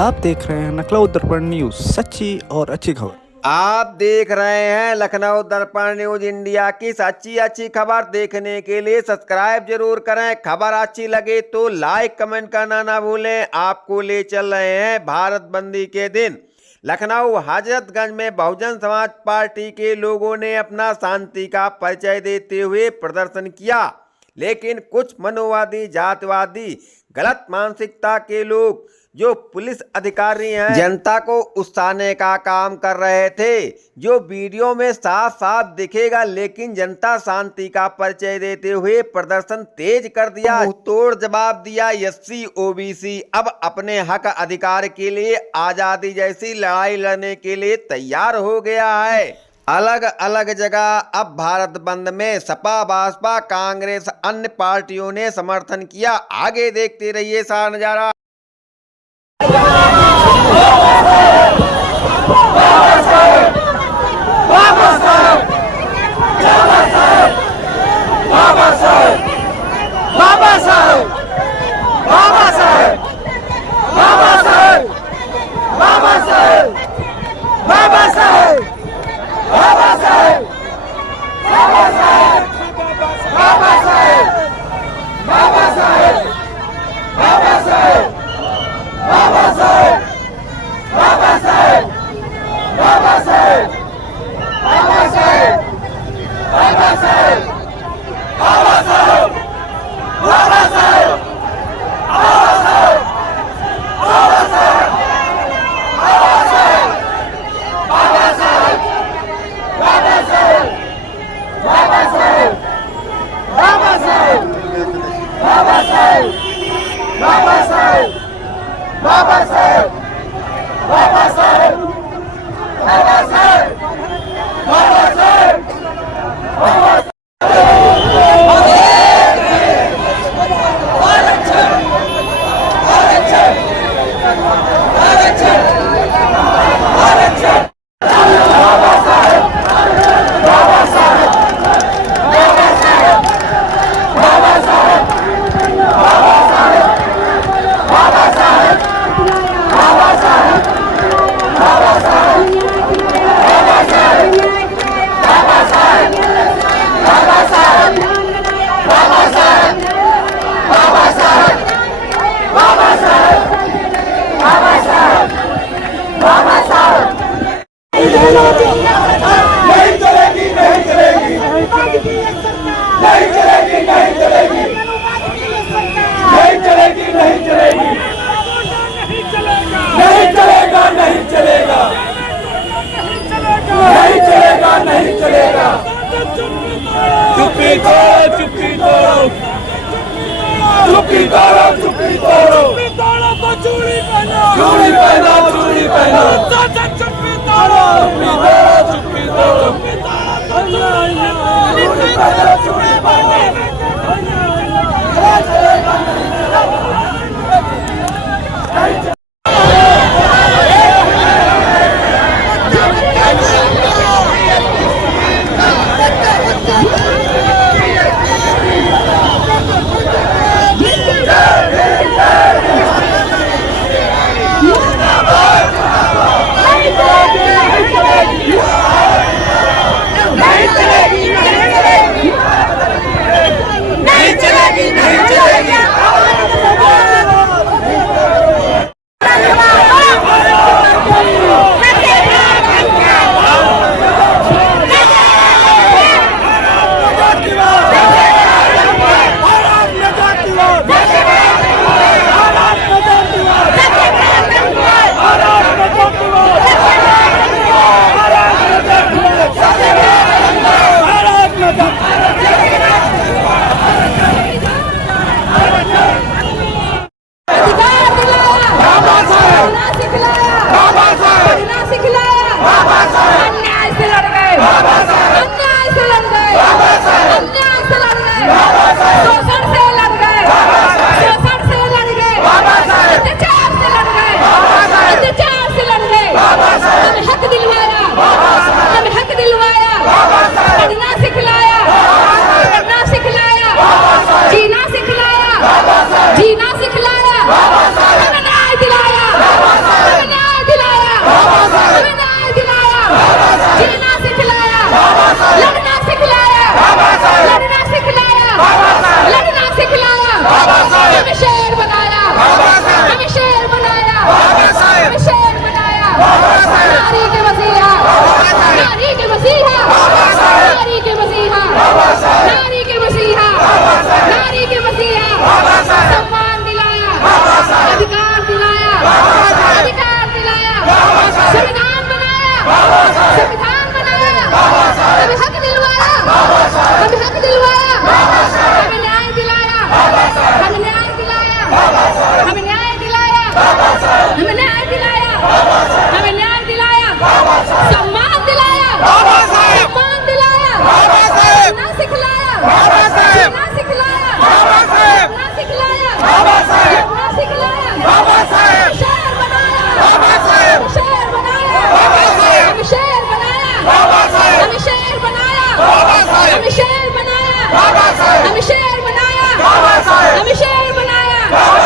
आप देख रहे हैं लखनऊ दर्पण न्यूज, सच्ची और अच्छी खबर। आप देख रहे हैं लखनऊ दर्पण न्यूज इंडिया की सच्ची अच्छी खबर। देखने के लिए सब्सक्राइब जरूर करें। खबर अच्छी लगे तो लाइक कमेंट करना ना भूलें। आपको ले चल रहे हैं भारत बंदी के दिन। लखनऊ हजरतगंज में बहुजन समाज पार्टी के लोगों ने अपना शांति का परिचय देते हुए प्रदर्शन किया, लेकिन कुछ मनोवादी जातिवादी गलत मानसिकता के लोग जो पुलिस अधिकारी हैं जनता को उकसाने का काम कर रहे थे, जो वीडियो में साफ साफ दिखेगा। लेकिन जनता शांति का परिचय देते हुए प्रदर्शन तेज कर दिया, तोड़ जवाब दिया। एससी ओबीसी अब अपने हक अधिकार के लिए आजादी जैसी लड़ाई लड़ने के लिए तैयार हो गया है। अलग अलग जगह अब भारत बंद में सपा, भाजपा, कांग्रेस, अन्य पार्टियों ने समर्थन किया। आगे देखते रहिए सारा नजारा। हमें शेर बनाया